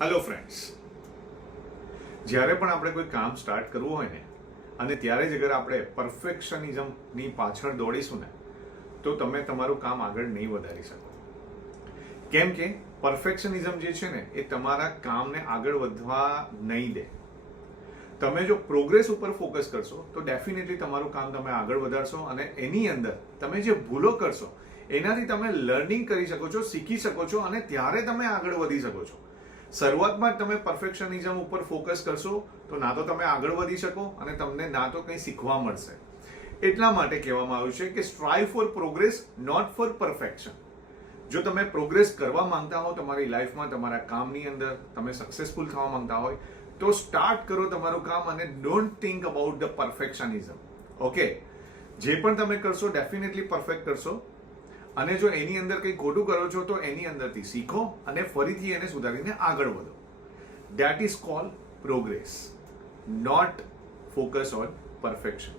Hello friends, જ્યારે પણ આપણે કોઈ કામ સ્ટાર્ટ કરવું હોય ને અને ત્યારે જ અગર આપણે પરફેક્શનિઝમની પાછળ દોડીશું ને તો તમે તમારું કામ આગળ નહીં વધારી શકો. કેમ કે પરફેક્શનિઝમ જે છે ને એ તમારા કામને આગળ વધવા નહીં દે. તમે જો પ્રોગ્રેસ ઉપર ફોકસ કરશો તો ડેફિનેટલી તમારું કામ તમે આગળ વધારશો અને એની અંદર તમે જે ભૂલો કરશો એનાથી તમે લર્નિંગ કરી શકો છો, શીખી શકો છો અને ત્યારે તમે આગળ વધી શકો છો. શરૂઆતમાં જ તમે પરફેક્શનિઝમ ઉપર ફોકસ કરશો તો ના તો તમે આગળ વધી શકો અને તમને ના તો કંઈ શીખવા મળશે. એટલા માટે કહેવામાં આવ્યું છે કે strive for progress, not for perfection. જો તમે પ્રોગ્રેસ કરવા માંગતા હો તમારી લાઈફમાં, તમારા કામની અંદર તમે સક્સેસફુલ થવા માંગતા હોય તો સ્ટાર્ટ કરો તમારું કામ અને don't think about the perfectionism. Okay, જે પણ તમે કરશો ડેફિનેટલી પરફેક્ટ કરશો અને જો એની અંદર કંઈ ખોટું કરો છો તો એની અંદરથી શીખો અને ફરીથી એને સુધારીને આગળ વધો. That is called progress, not focus on perfection.